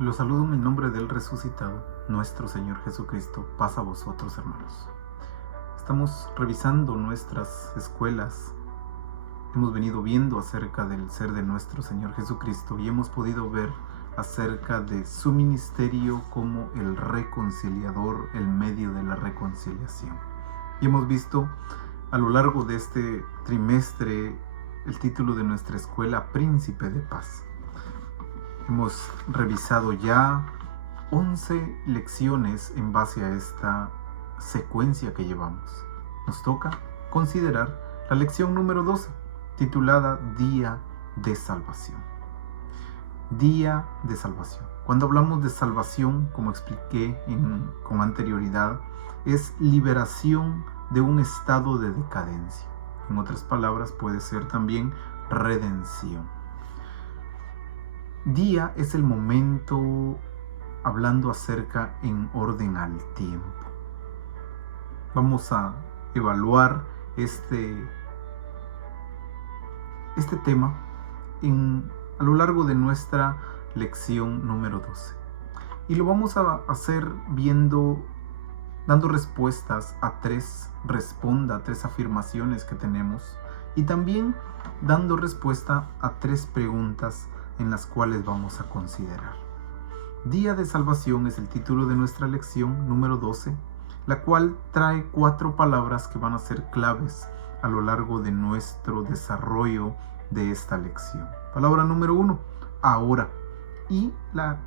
Los saludo en el nombre del resucitado, nuestro Señor Jesucristo. Paz a vosotros, hermanos. Estamos revisando nuestras escuelas. Hemos venido viendo acerca del ser de nuestro Señor Jesucristo y hemos podido ver acerca de su ministerio como el reconciliador, el medio de la reconciliación. Y hemos visto a lo largo de este trimestre el título de nuestra escuela, Príncipe de Paz. Hemos revisado ya 11 lecciones en base a esta secuencia que llevamos. Nos toca considerar la lección número 12, titulada Día de Salvación. Día de Salvación. Cuando hablamos de salvación, como expliqué con anterioridad, es liberación de un estado de decadencia. En otras palabras, puede ser también redención. Día es el momento, hablando acerca en orden al tiempo. Vamos a evaluar este tema a lo largo de nuestra lección número 12. Y lo vamos a hacer dando respuestas responda a tres afirmaciones que tenemos y también dando respuesta a 3 preguntas en las cuales vamos a considerar. Día de Salvación es el título de nuestra lección número 12, la cual trae 4 palabras que van a ser claves a lo largo de nuestro desarrollo de esta lección. Palabra número 1, ahora. Y la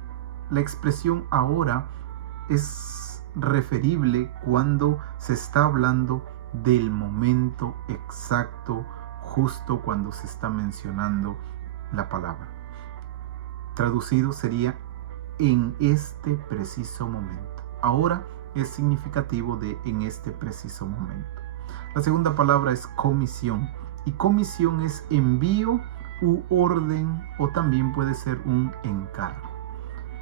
expresión ahora es referible cuando se está hablando del momento exacto, justo cuando se está mencionando la palabra. Traducido sería en este preciso momento. Ahora es significativo de en este preciso momento. La segunda palabra es comisión. Y comisión es envío u orden, o también puede ser un encargo.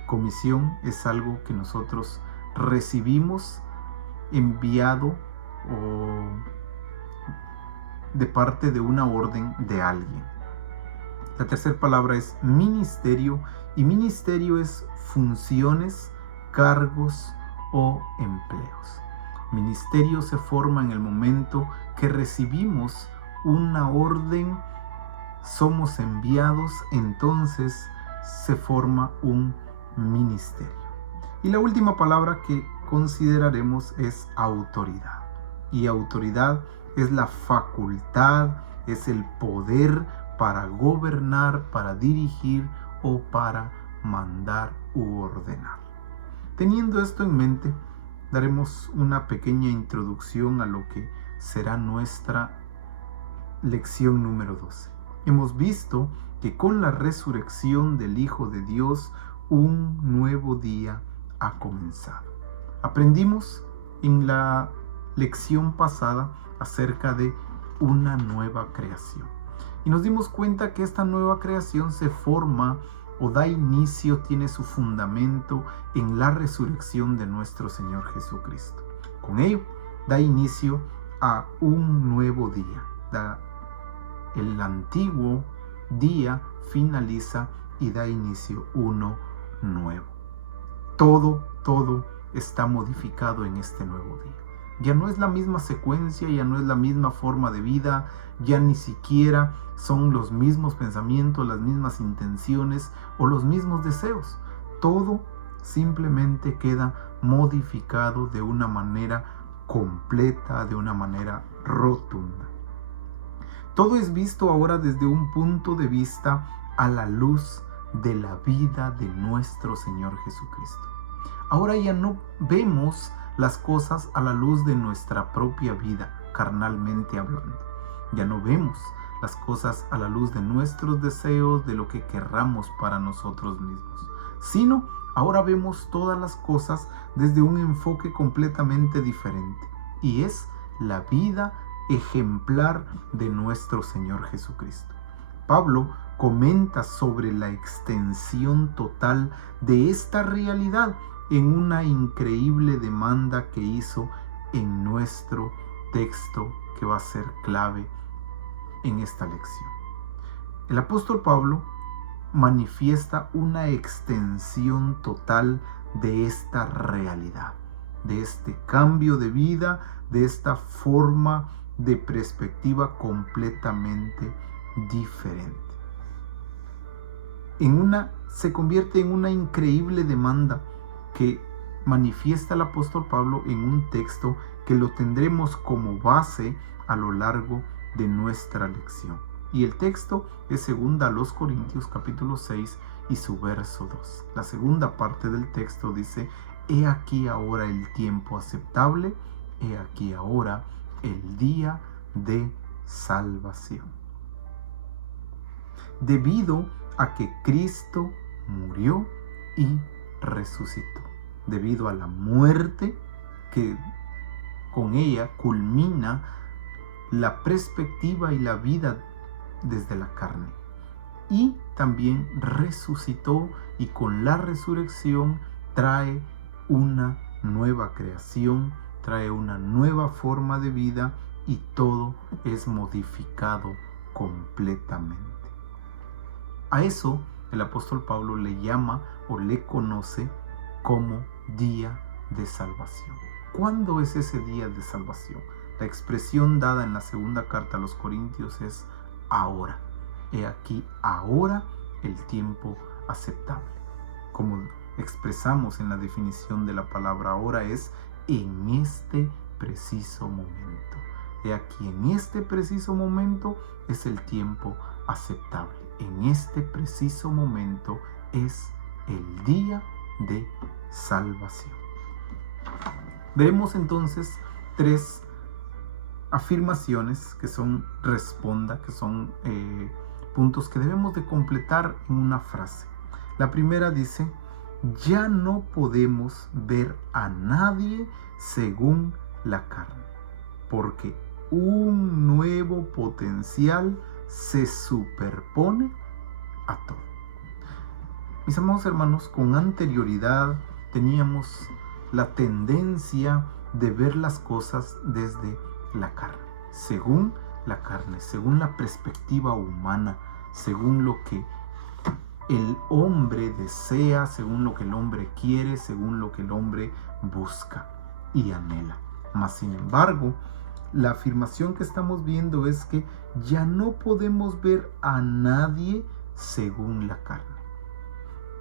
Comisión es algo que nosotros recibimos enviado o de parte de una orden de alguien. La tercera palabra es ministerio, y ministerio es funciones, cargos o empleos. Ministerio se forma en el momento que recibimos una orden, somos enviados, entonces se forma un ministerio. Y la última palabra que consideraremos es autoridad. Y autoridad es la facultad, es el poder para gobernar, para dirigir o para mandar u ordenar. Teniendo esto en mente, daremos una pequeña introducción a lo que será nuestra lección número 12. Hemos visto que con la resurrección del Hijo de Dios, un nuevo día ha comenzado. Aprendimos en la lección pasada acerca de una nueva creación. Y nos dimos cuenta que esta nueva creación se forma o da inicio, tiene su fundamento en la resurrección de nuestro Señor Jesucristo. Con ello, da inicio a un nuevo día. El antiguo día finaliza y da inicio uno nuevo. Todo está modificado en este nuevo día. Ya no es la misma secuencia, ya no es la misma forma de vida, ya ni siquiera son los mismos pensamientos, las mismas intenciones o los mismos deseos. Todo simplemente queda modificado de una manera completa, de una manera rotunda. Todo es visto ahora desde un punto de vista a la luz de la vida de nuestro Señor Jesucristo. Ahora ya no vemos las cosas a la luz de nuestra propia vida, carnalmente hablando. Ya no vemos las cosas a la luz de nuestros deseos, de lo que querramos para nosotros mismos, sino ahora vemos todas las cosas desde un enfoque completamente diferente, y es la vida ejemplar de nuestro Señor Jesucristo. Pablo comenta sobre la extensión total de esta realidad en una increíble demanda que hizo en nuestro texto, que va a ser clave en esta lección. El apóstol Pablo manifiesta una extensión total de esta realidad, de este cambio de vida, de esta forma de perspectiva completamente diferente. Se convierte en una increíble demanda que manifiesta el apóstol Pablo en un texto que lo tendremos como base a lo largo de nuestra lección. Y el texto es 2 Corintios capítulo 6 y su verso 2. La segunda parte del texto dice: he aquí ahora el tiempo aceptable, he aquí ahora el día de salvación. Debido a que Cristo murió y resucitó, debido a la muerte que con ella culmina la perspectiva y la vida desde la carne, y también resucitó, y con la resurrección trae una nueva creación, trae una nueva forma de vida, y todo es modificado completamente. A eso el apóstol Pablo le llama o le conoce como día de salvación. ¿Cuándo es ese día de salvación? La expresión dada en la segunda carta a los Corintios es ahora. He aquí ahora el tiempo aceptable. Como expresamos en la definición de la palabra ahora, es en este preciso momento. He aquí en este preciso momento es el tiempo aceptable. En este preciso momento es el día de salvación. Veremos entonces 3 afirmaciones que son responda, que son puntos que debemos de completar en una frase. La primera dice: ya no podemos ver a nadie según la carne, porque un nuevo potencial se superpone a todo. Mis amados hermanos, con anterioridad teníamos la tendencia de ver las cosas desde la carne, según la perspectiva humana, según lo que el hombre desea, según lo que el hombre quiere, según lo que el hombre busca y anhela. Mas sin embargo, la afirmación que estamos viendo es que ya no podemos ver a nadie según la carne,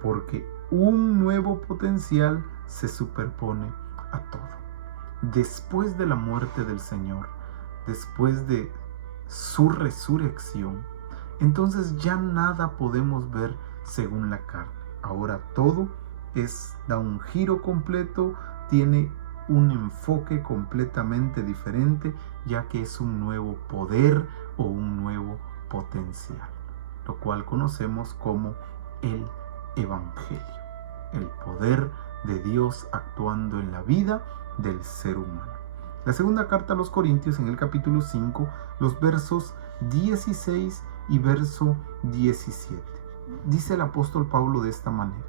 porque un nuevo potencial se superpone a todo. Después de la muerte del Señor, después de su resurrección, entonces ya nada podemos ver según la carne. Ahora todo da un giro completo, tiene un enfoque completamente diferente, ya que es un nuevo poder o un nuevo potencial, lo cual conocemos como el Evangelio, el poder de Dios actuando en la vida del ser humano. La segunda carta a los Corintios, en el capítulo 5, los versos 16 y verso 17, dice el apóstol Pablo de esta manera: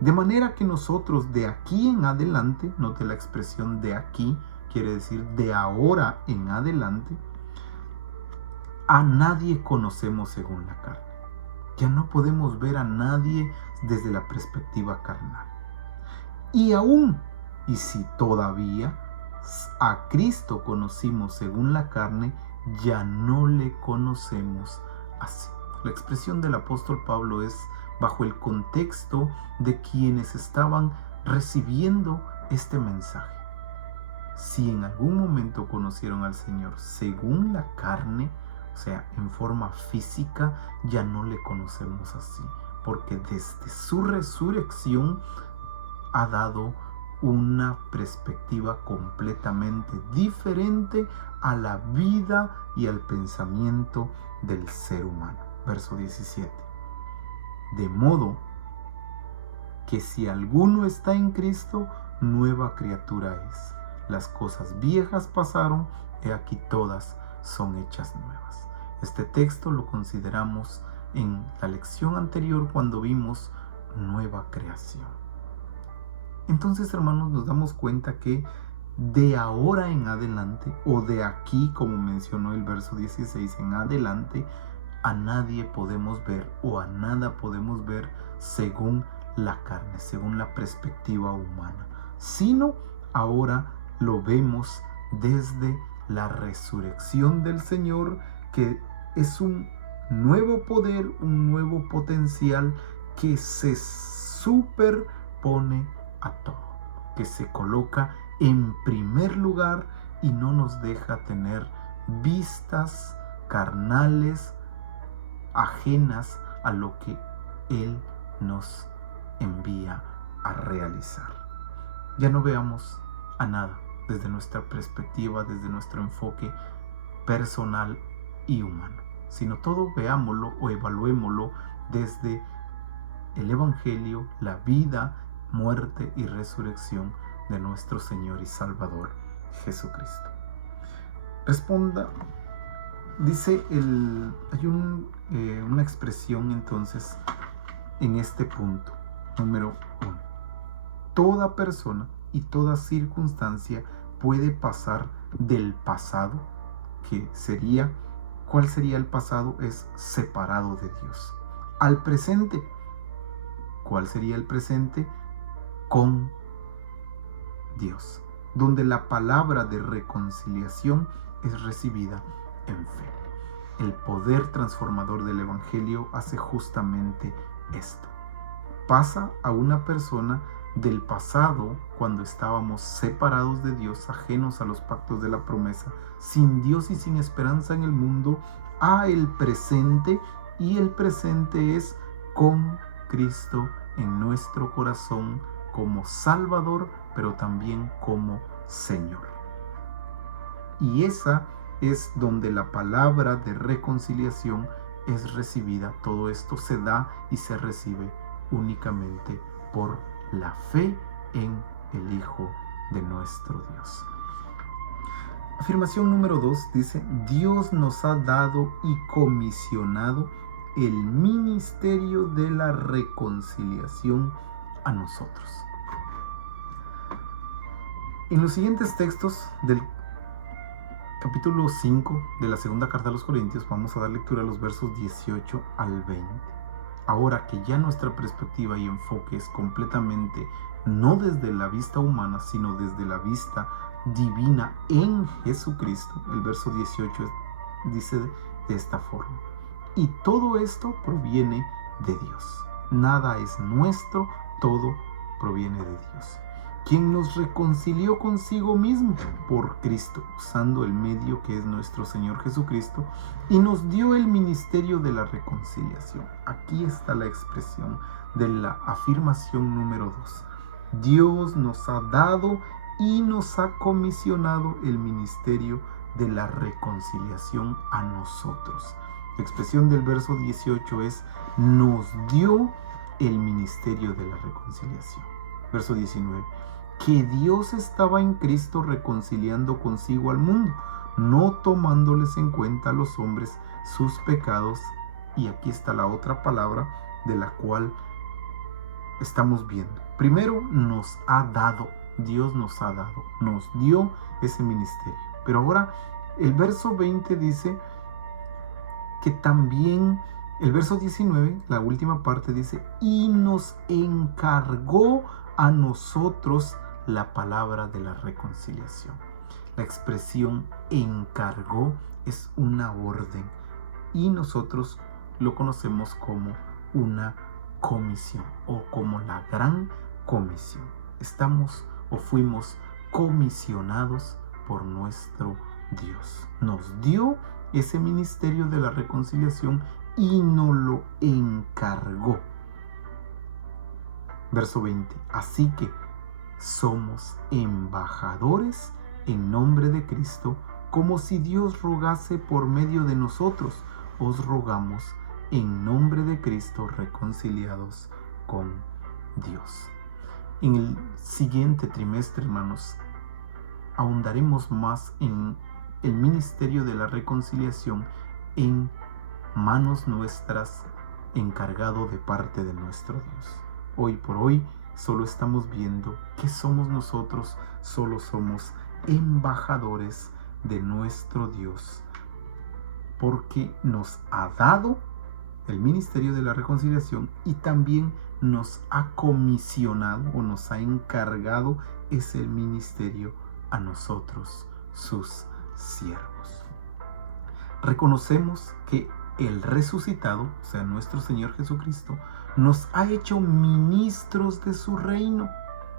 de manera que nosotros de aquí en adelante, note la expresión de aquí, quiere decir de ahora en adelante, a nadie conocemos según la carne. Ya no podemos ver a nadie desde la perspectiva carnal. Y aún, y si todavía a Cristo conocimos según la carne, ya no le conocemos así. La expresión del apóstol Pablo es bajo el contexto de quienes estaban recibiendo este mensaje. Si en algún momento conocieron al Señor según la carne, o sea, en forma física, ya no le conocemos así, porque desde su resurrección ha dado una perspectiva completamente diferente a la vida y al pensamiento del ser humano. Verso 17. De modo que si alguno está en Cristo, nueva criatura es. Las cosas viejas pasaron, he aquí todas son hechas nuevas. Este texto lo consideramos en la lección anterior cuando vimos nueva creación. Entonces, hermanos, nos damos cuenta que de ahora en adelante, o de aquí, como mencionó el verso 16 en adelante, a nadie podemos ver o a nada podemos ver según la carne, según la perspectiva humana, sino ahora lo vemos desde la resurrección del Señor, que es un nuevo poder, un nuevo potencial que se superpone a todo, que se coloca en primer lugar y no nos deja tener vistas carnales ajenas a lo que Él nos envía a realizar. Ya no veamos a nada desde nuestra perspectiva, desde nuestro enfoque personal y humano, sino todo veámoslo o evaluémoslo desde el Evangelio, la vida, muerte y resurrección de nuestro Señor y Salvador Jesucristo. Responda, dice hay una expresión entonces en este punto, número 1. Toda persona y toda circunstancia puede pasar del pasado, que sería, ¿cuál sería el pasado? Es separado de Dios. Al presente, ¿cuál sería el presente? Con Dios, donde la palabra de reconciliación es recibida en fe. El poder transformador del Evangelio hace justamente esto. Pasa a una persona del pasado, cuando estábamos separados de Dios, ajenos a los pactos de la promesa, sin Dios y sin esperanza en el mundo, a el presente, y el presente es con Cristo en nuestro corazón como Salvador, pero también como Señor. Y esa es donde la palabra de reconciliación es recibida. Todo esto se da y se recibe únicamente por la fe en el Hijo de nuestro Dios. Afirmación número 2 dice: Dios nos ha dado y comisionado el ministerio de la reconciliación a nosotros. En los siguientes textos del capítulo 5 de la segunda carta a los Corintios vamos a dar lectura a los versos 18 al 20. Ahora que ya nuestra perspectiva y enfoque es completamente no desde la vista humana, sino desde la vista divina en Jesucristo, el verso 18 dice de esta forma: y todo esto proviene de Dios. Nada es nuestro, todo proviene de Dios, quien nos reconcilió consigo mismo por Cristo, usando el medio que es nuestro Señor Jesucristo, y nos dio el ministerio de la reconciliación. Aquí está la expresión de la afirmación número 2. Dios nos ha dado y nos ha comisionado el ministerio de la reconciliación a nosotros. La expresión del verso 18 es: nos dio el ministerio de la reconciliación. Verso 19: que Dios estaba en Cristo reconciliando consigo al mundo, no tomándoles en cuenta a los hombres sus pecados. Y aquí está la otra palabra de la cual estamos viendo. Primero, nos ha dado. Dios nos ha dado, nos dio ese ministerio. Pero ahora el verso 20 dice que también, el verso 19, la última parte dice: y nos encargó a nosotros la palabra de la reconciliación. La expresión encargó es una orden y nosotros lo conocemos como una comisión o como la gran comisión. Estamos o fuimos comisionados por nuestro Dios. Nos dio ese ministerio de la reconciliación y nos lo encargó. Verso 20: así que somos embajadores en nombre de Cristo, como si Dios rogase por medio de nosotros. Os rogamos en nombre de Cristo, reconciliados con Dios. En el siguiente trimestre, hermanos, ahondaremos más en el ministerio de la reconciliación en manos nuestras, encargado de parte de nuestro Dios. Hoy por hoy solo estamos viendo que somos nosotros, solo somos embajadores de nuestro Dios porque nos ha dado el ministerio de la reconciliación y también nos ha comisionado o nos ha encargado ese ministerio a nosotros, sus siervos. Reconocemos que el resucitado, o sea, nuestro Señor Jesucristo, nos ha hecho ministros de su reino,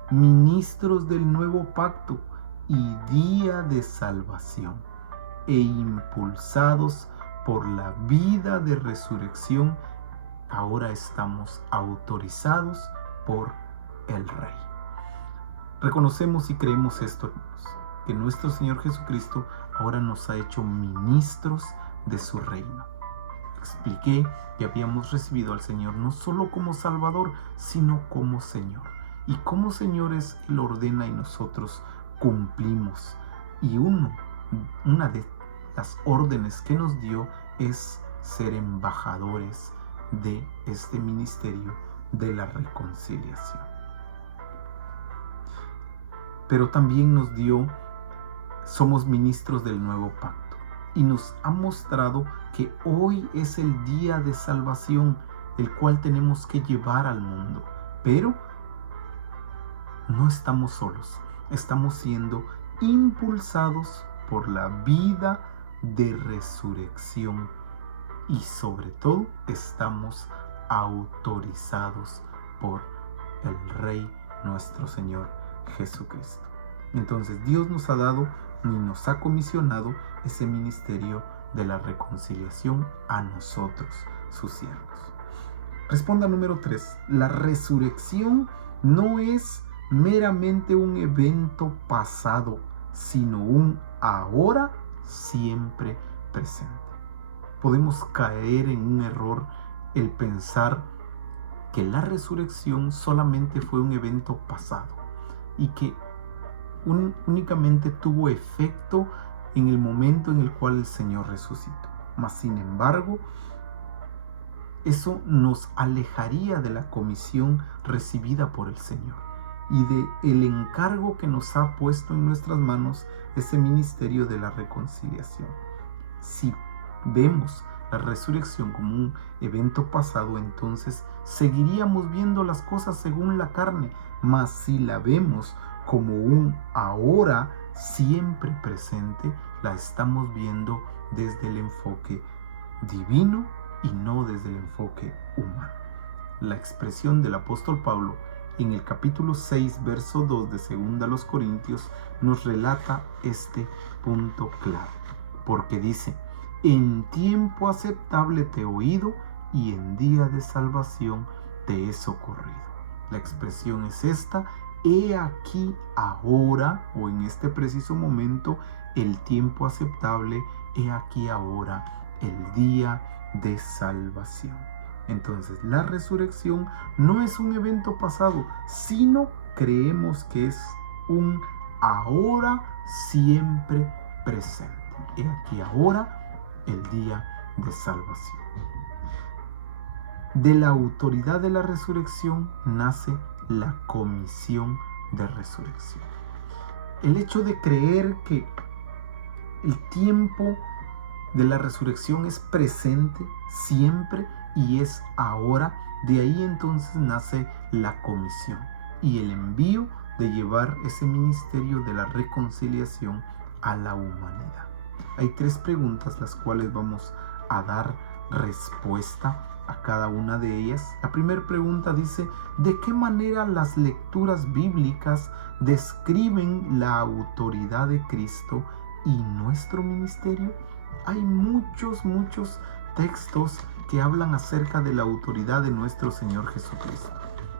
ministros del nuevo pacto y día de salvación, e impulsados por la vida de resurrección, ahora estamos autorizados por el Rey. Reconocemos y creemos esto, hermanos, que nuestro Señor Jesucristo ahora nos ha hecho ministros de su reino. Expliqué que habíamos recibido al Señor no solo como Salvador, sino como Señor. Y como Señor Él ordena y nosotros cumplimos. Y una de las órdenes que nos dio es ser embajadores de este ministerio de la reconciliación. Pero también nos dio, somos ministros del nuevo pacto y nos ha mostrado que hoy es el día de salvación, el cual tenemos que llevar al mundo. Pero no estamos solos, estamos siendo impulsados por la vida de resurrección y sobre todo estamos autorizados por el Rey nuestro Señor Jesucristo. Entonces Dios nos ha dado y nos ha comisionado ese ministerio de la reconciliación a nosotros, sus siervos. Responda número 3. La resurrección no es meramente un evento pasado, sino un ahora siempre presente. Podemos caer en un error el pensar que la resurrección solamente fue un evento pasado y que únicamente tuvo efecto en el momento en el cual el Señor resucitó. Mas sin embargo, eso nos alejaría de la comisión recibida por el Señor y de el encargo que nos ha puesto en nuestras manos ese ministerio de la reconciliación. Si vemos la resurrección como un evento pasado, entonces seguiríamos viendo las cosas según la carne, mas si la vemos como un ahora siempre presente, la estamos viendo desde el enfoque divino y no desde el enfoque humano. La expresión del apóstol Pablo en el capítulo 6, verso 2 de 2 Corintios nos relata este punto claro, porque dice: en tiempo aceptable te he oído y en día de salvación te he socorrido. La expresión es esta: he aquí ahora, o en este preciso momento, el tiempo aceptable, he aquí ahora el día de salvación. Entonces, la resurrección no es un evento pasado, sino creemos que es un ahora siempre presente. He aquí ahora el día de salvación. De la autoridad de la resurrección nace la comisión de resurrección. El hecho de creer que el tiempo de la resurrección es presente siempre y es ahora, de ahí entonces nace la comisión y el envío de llevar ese ministerio de la reconciliación a la humanidad. Hay 3 preguntas las cuales vamos a dar respuesta a cada una de ellas. La primera pregunta dice: ¿de qué manera las lecturas bíblicas describen la autoridad de Cristo y nuestro ministerio? Hay muchos textos que hablan acerca de la autoridad de nuestro Señor Jesucristo.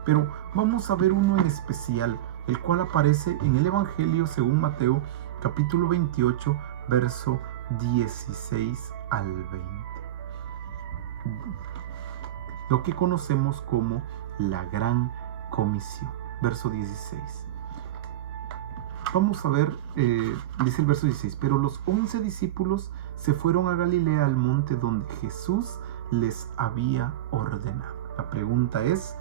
Pero vamos a ver uno en especial, el cual aparece en el Evangelio según Mateo, capítulo 28, verso 16 al 20. Lo que conocemos como la Gran Comisión. Verso 16. Vamos a ver, dice el verso 16: pero los 11 discípulos se fueron a Galilea, al monte donde Jesús les había ordenado. La pregunta es: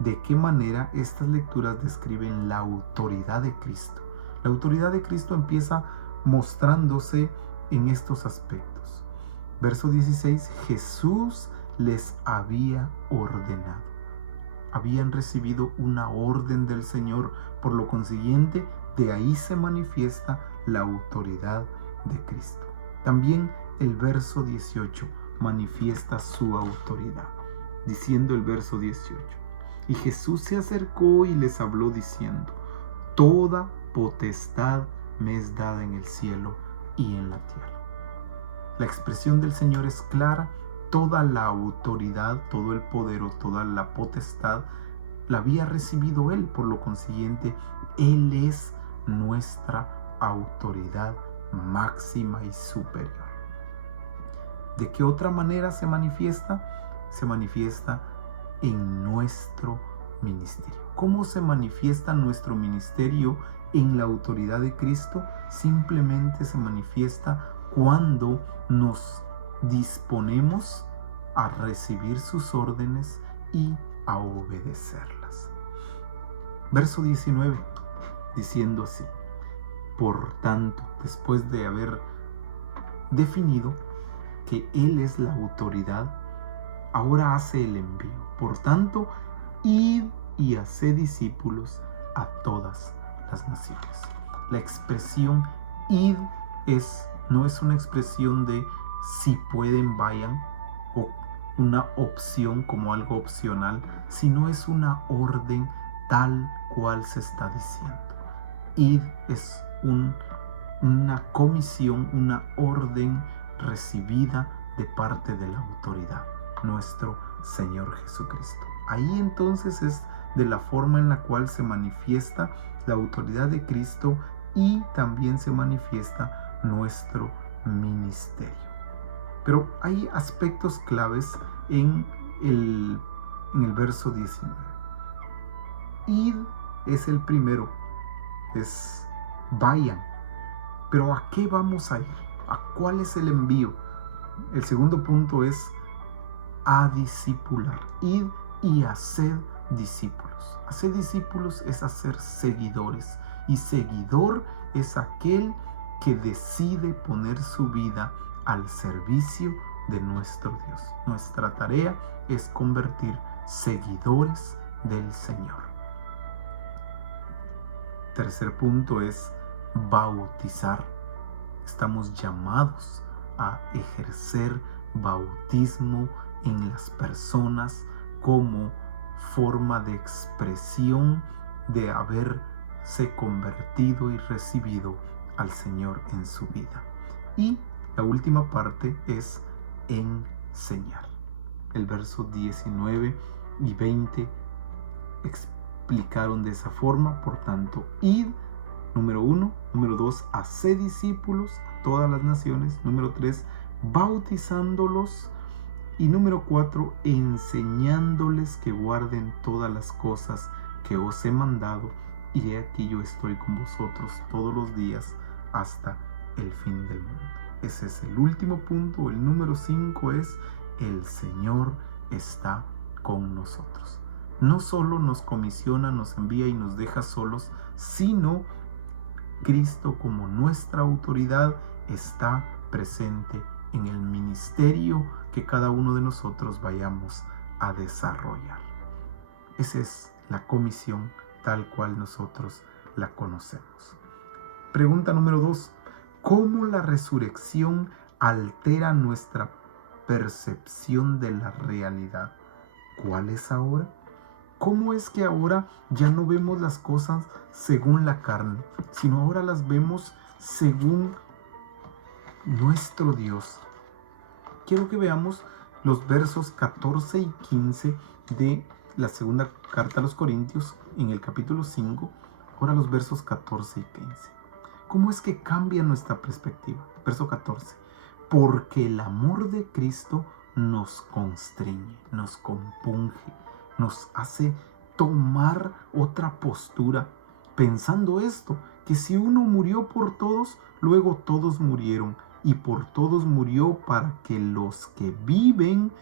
¿de qué manera estas lecturas describen la autoridad de Cristo? La autoridad de Cristo empieza mostrándose en estos aspectos. Verso 16, Jesús les había ordenado. Habían recibido una orden del Señor, por lo consiguiente, de ahí se manifiesta la autoridad de Cristo. También el verso 18 manifiesta su autoridad, diciendo el verso 18, y Jesús se acercó y les habló diciendo, toda potestad me es dada en el cielo y en la tierra. La expresión del Señor es clara, toda la autoridad, todo el poder o toda la potestad la había recibido Él, por lo consiguiente, Él es nuestra autoridad máxima y superior. ¿De qué otra manera se manifiesta? Se manifiesta en nuestro ministerio. ¿Cómo se manifiesta nuestro ministerio en la autoridad de Cristo? Simplemente se manifiesta cuando nos disponemos a recibir sus órdenes y a obedecerlas. Verso 19, diciendo así, por tanto, después de haber definido que Él es la autoridad, ahora hace el envío. Por tanto, id y haced discípulos a todas las naciones. La expresión id no es una expresión de si pueden vayan o una opción como algo opcional, sino es una orden tal cual se está diciendo. Id es una comisión, una orden recibida de parte de la autoridad, nuestro Señor Jesucristo. Ahí entonces es de la forma en la cual se manifiesta la autoridad de Cristo y también se manifiesta nuestro ministerio. Pero hay aspectos claves en el verso 19. Id es el primero, es vayan. Pero ¿a qué vamos a ir? ¿A cuál es el envío? El segundo punto es a discipular. Id y haced discípulos. Hacer discípulos es hacer seguidores. Y seguidor es aquel que decide poner su vida al servicio de nuestro Dios. Nuestra tarea es convertir seguidores del Señor. Tercer punto es bautizar. Estamos llamados a ejercer bautismo en las personas como forma de expresión de haberse convertido y recibido al Señor en su vida. Y la última parte es enseñar. El verso 19 y 20 explicaron de esa forma. Por tanto, id, número 1. Número 2, haced discípulos a todas las naciones. Número 3, bautizándolos. Y número 4, enseñándoles que guarden todas las cosas que os he mandado. Y he aquí yo estoy con vosotros todos los días hasta el fin del mundo. Ese es el último punto. El número 5 es: el Señor está con nosotros. No solo nos comisiona, nos envía y nos deja solos, sino Cristo, como nuestra autoridad, está presente en el ministerio que cada uno de nosotros vayamos a desarrollar. Esa es la comisión tal cual nosotros la conocemos. Pregunta número 2. ¿Cómo la resurrección altera nuestra percepción de la realidad? ¿Cuál es ahora? ¿Cómo es que ahora ya no vemos las cosas según la carne, sino ahora las vemos según nuestro Dios? Quiero que veamos los versos 14 y 15 de la segunda carta a los Corintios, en el capítulo 5, ahora los versos 14 y 15. ¿Cómo es que cambia nuestra perspectiva? Verso 14. Porque el amor de Cristo nos constriñe, nos compunge, nos hace tomar otra postura, pensando esto, que si uno murió por todos, luego todos murieron, y por todos murió para que los que viven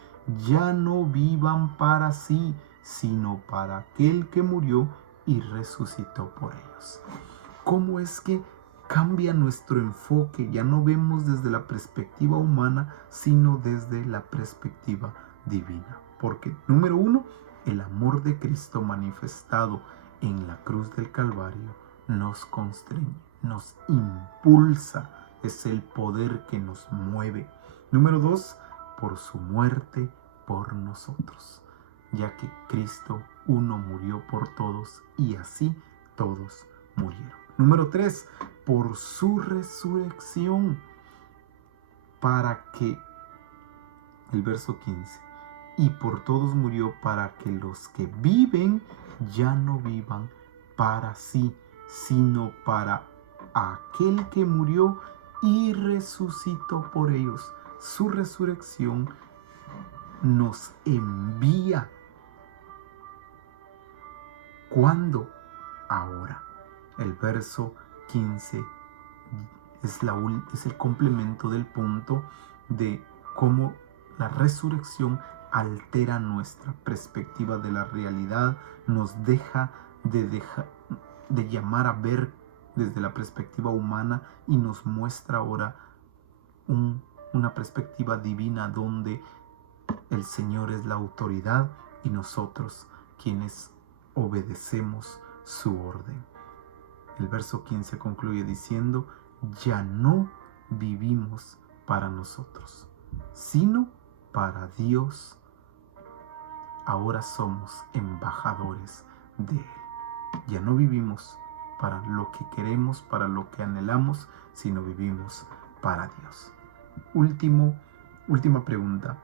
ya no vivan para sí, sino para aquel que murió y resucitó por ellos. ¿Cómo es que cambia nuestro enfoque. Ya no vemos desde la perspectiva humana, sino desde la perspectiva divina. Porque, número uno, el amor de Cristo manifestado en la cruz del Calvario nos constreñe, nos impulsa. Es el poder que nos mueve. Número dos, por su muerte por nosotros, ya que Cristo uno murió por todos y así todos murieron. Número 3, por su resurrección, para que, el verso 15, y por todos murió para que los que viven ya no vivan para sí, sino para aquel que murió y resucitó por ellos. Su resurrección nos envía. ¿Cuándo? Ahora. El verso 15 es el complemento del punto de cómo la resurrección altera nuestra perspectiva de la realidad, nos deja de llamar a ver desde la perspectiva humana y nos muestra ahora una perspectiva divina donde el Señor es la autoridad y nosotros quienes obedecemos su orden. El verso 15 concluye diciendo: ya no vivimos para nosotros, sino para Dios. Ahora somos embajadores de Él. Ya no vivimos para lo que queremos, para lo que anhelamos, sino vivimos para Dios. Última pregunta.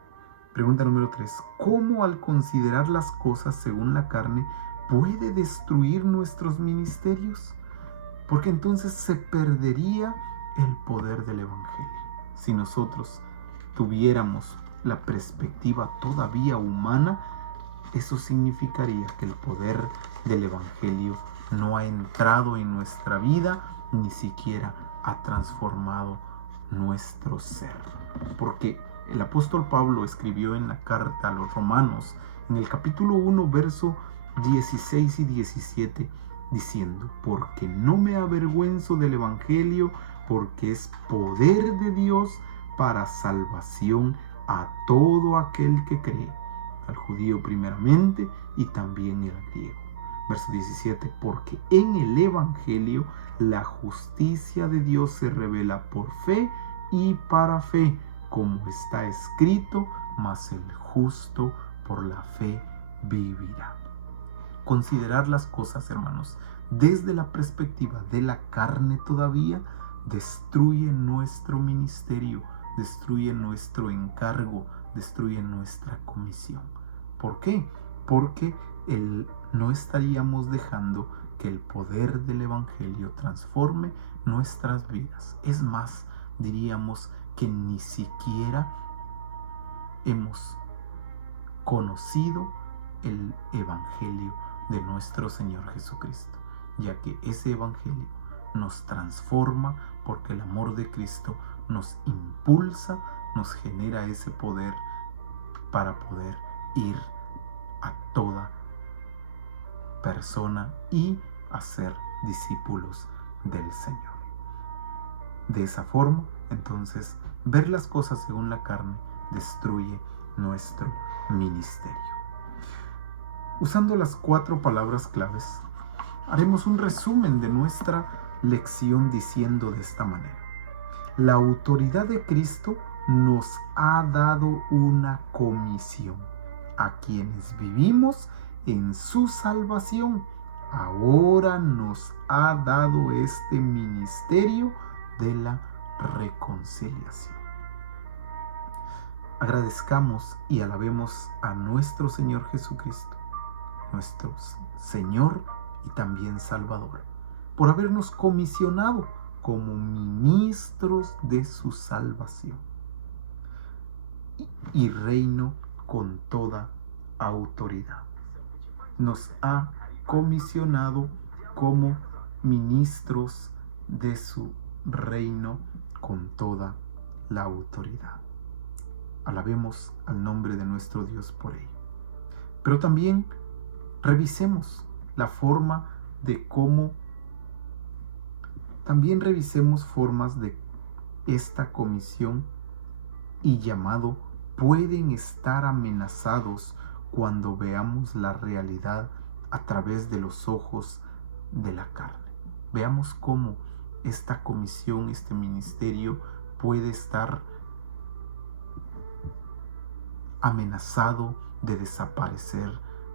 Pregunta número 3. ¿Cómo al considerar las cosas según la carne puede destruir nuestros ministerios? Porque entonces se perdería el poder del Evangelio. Si nosotros tuviéramos la perspectiva todavía humana, eso significaría que el poder del Evangelio no ha entrado en nuestra vida, ni siquiera ha transformado nuestro ser. Porque el apóstol Pablo escribió en la carta a los Romanos, en el capítulo 1, verso 16 y 17, diciendo: porque no me avergüenzo del Evangelio, porque es poder de Dios para salvación a todo aquel que cree, al judío primeramente y también al griego. Verso 17, porque en el Evangelio la justicia de Dios se revela por fe y para fe, como está escrito: mas el justo por la fe vivirá. Considerar las cosas, hermanos, desde la perspectiva de la carne todavía destruye nuestro ministerio, destruye nuestro encargo, destruye nuestra comisión. ¿Por qué? Porque no estaríamos dejando que el poder del Evangelio transforme nuestras vidas. Es más, diríamos que ni siquiera hemos conocido el Evangelio de nuestro Señor Jesucristo, ya que ese Evangelio nos transforma, porque el amor de Cristo nos impulsa, nos genera ese poder para poder ir a toda persona y hacer discípulos del Señor. De esa forma, entonces, ver las cosas según la carne destruye nuestro ministerio. Usando las 4 palabras claves, haremos un resumen de nuestra lección diciendo de esta manera: la autoridad de Cristo nos ha dado una comisión. A quienes vivimos en su salvación, ahora nos ha dado este ministerio de la reconciliación. Agradezcamos y alabemos a nuestro Señor Jesucristo, nuestro Señor y también Salvador, por habernos comisionado como ministros de su salvación y reino con toda autoridad. Nos ha comisionado como ministros de su reino con toda la autoridad. Alabemos al nombre de nuestro Dios por ello. Pero también revisemos la forma de cómo También revisemos formas de esta comisión y llamado pueden estar amenazados cuando veamos la realidad a través de los ojos de la carne. Veamos cómo esta comisión, este ministerio puede estar amenazado de desaparecer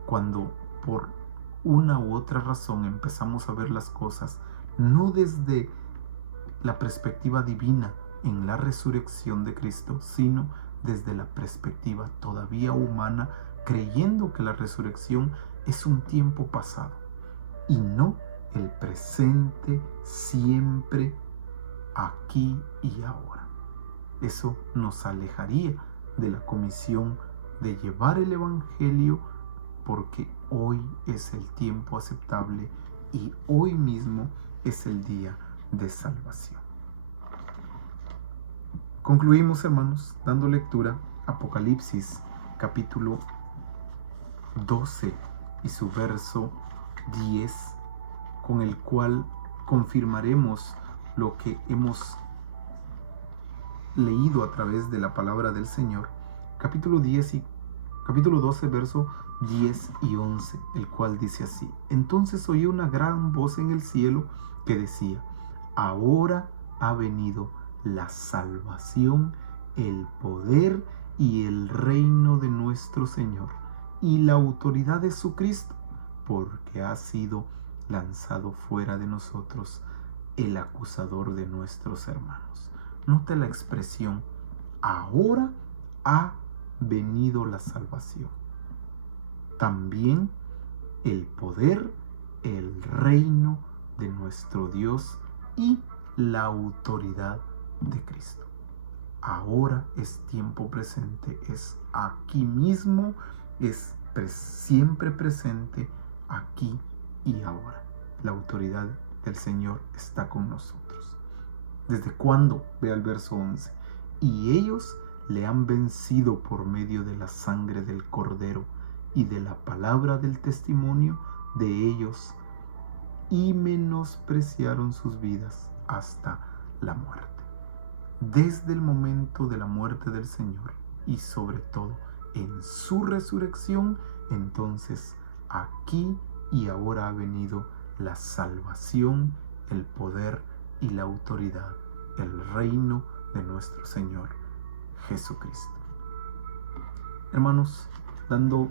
cuando por una u otra razón empezamos a ver las cosas no desde la perspectiva divina en la resurrección de Cristo, sino desde la perspectiva todavía humana, creyendo que la resurrección es un tiempo pasado y no el presente, siempre, aquí y ahora. Eso nos alejaría de la comisión de llevar el Evangelio, porque hoy es el tiempo aceptable y hoy mismo es el día de salvación. Concluimos, hermanos, dando lectura a Apocalipsis capítulo 12 y su verso 10, con el cual confirmaremos lo que hemos leído a través de la palabra del Señor. Capítulo 12, verso 10 y 11, el cual dice así: Entonces oí una gran voz en el cielo que decía: ahora ha venido la salvación, el poder y el reino de nuestro Señor y la autoridad de su Cristo, porque ha sido lanzado fuera de nosotros el acusador de nuestros hermanos. Note la expresión: ahora ha venido la salvación. También el poder, el reino de nuestro Dios y la autoridad de Cristo. Ahora es tiempo presente, es aquí mismo, es siempre presente, aquí y ahora. La autoridad del Señor está con nosotros. ¿Desde cuándo? Vea el verso 11. Y ellos le han vencido por medio de la sangre del Cordero y de la palabra del testimonio de ellos, y menospreciaron sus vidas hasta la muerte. Desde el momento de la muerte del Señor y sobre todo en su resurrección, entonces aquí y ahora ha venido la salvación, el poder y la autoridad, el reino de nuestro Señor Jesucristo. Hermanos, dando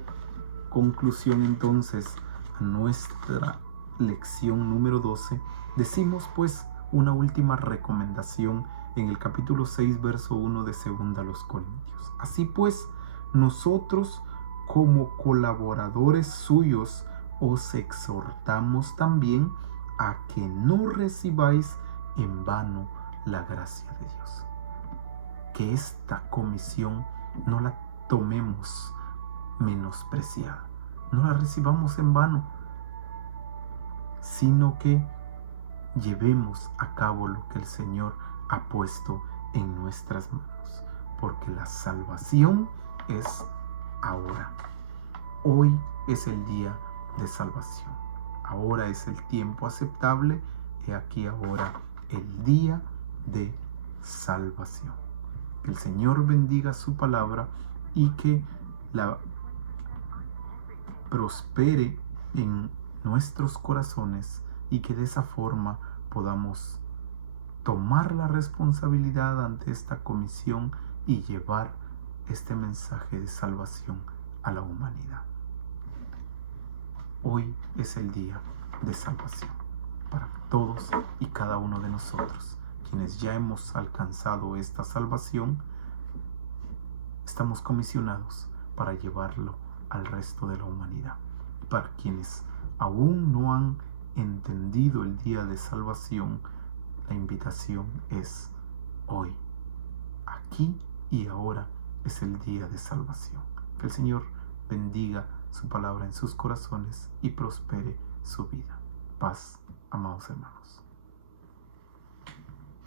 conclusión entonces a nuestra lección número 12, decimos pues una última recomendación en el capítulo 6, verso 1 de 2 a los Corintios. Así pues, nosotros como colaboradores suyos os exhortamos también a que no recibáis en vano la gracia de Dios. Que esta comisión no la tomemos menospreciada, no la recibamos en vano, sino que llevemos a cabo lo que el Señor ha puesto en nuestras manos, porque la salvación es ahora. Hoy es el día de salvación. Ahora es el tiempo aceptable y aquí ahora el día de salvación. Que el Señor bendiga su palabra y que la prospere en nuestros corazones, y que de esa forma podamos tomar la responsabilidad ante esta comisión y llevar este mensaje de salvación a la humanidad. Hoy es el día de salvación para todos y cada uno de nosotros. Quienes ya hemos alcanzado esta salvación, estamos comisionados para llevarlo al resto de la humanidad. Para quienes aún no han entendido el día de salvación, la invitación es hoy, aquí y ahora es el día de salvación. Que el Señor bendiga su palabra en sus corazones y prospere su vida. Paz, amados hermanos.